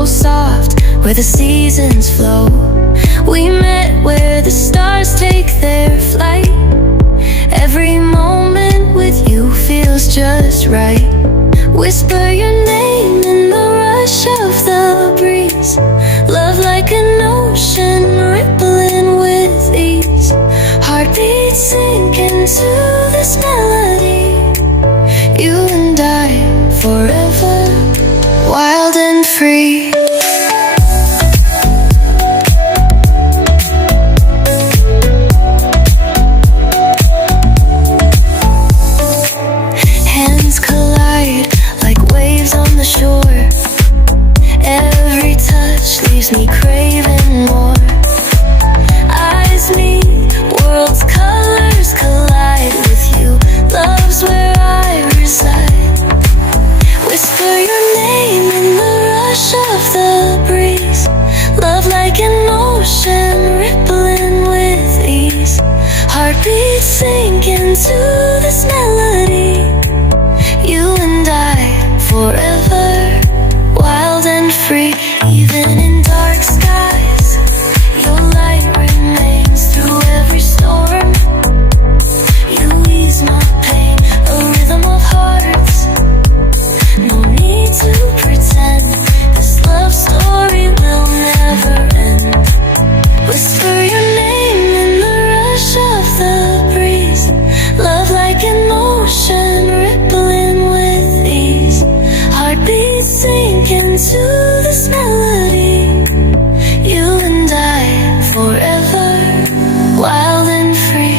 so soft, where the seasons flow. We met where the stars take their flight. Every moment with you feels just right. Whisper your name in the rush of the breeze. Love like an ocean, rippling with ease. Heartbeats sink into this melody. You and I, forever, wild and free. Hands collide like waves on the shore. Every touch leaves me craving more. Eyes meet, worlds' colors collide with you. Love's where I reside. Whisper your name in the rush of the breeze. Love like an ocean, rippling with ease. Heartbeats sink into this melody. You and I, forever, wild and free. Even in dark skies, your light remains through every storm. You ease my pain, a rhythm of hearts. No need to pretend, this love story will never end. Whisper your name in the rush of the breeze. Love like an ocean, rippling with ease. Heartbeats sink into this melody. You and I, forever, wild and free.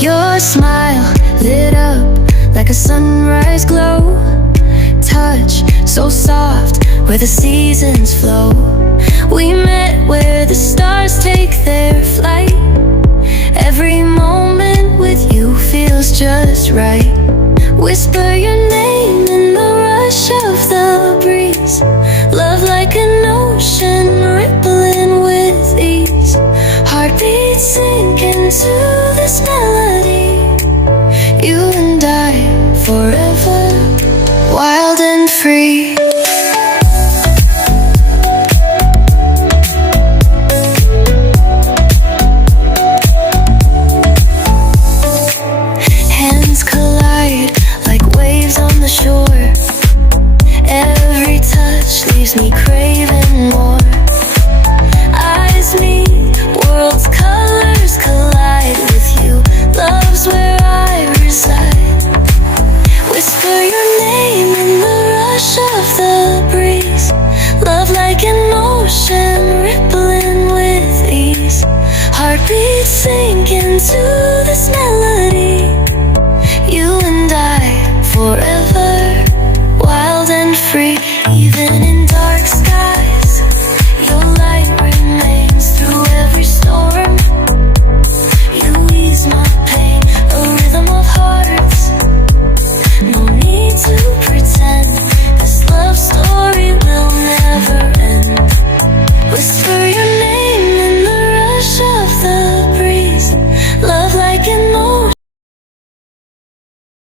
Your smile lit up like a sunrise glow. Touch so soft, where the seasons flow. We met where the stars take their flight. Every moment with you feels just right. Whisper your name in the rush of the breeze. Love like an ocean, rippling with ease. Heartbeats sink into this melody. You and I, forever, wild and free. Hands collide like waves on the shore. Every touch leaves me craving more. Eyes meet, worlds' colors collide with you. Love's where I reside. Whisper your name in the rush of the breeze. Love like an ocean, rippling with ease. Heartbeats sink into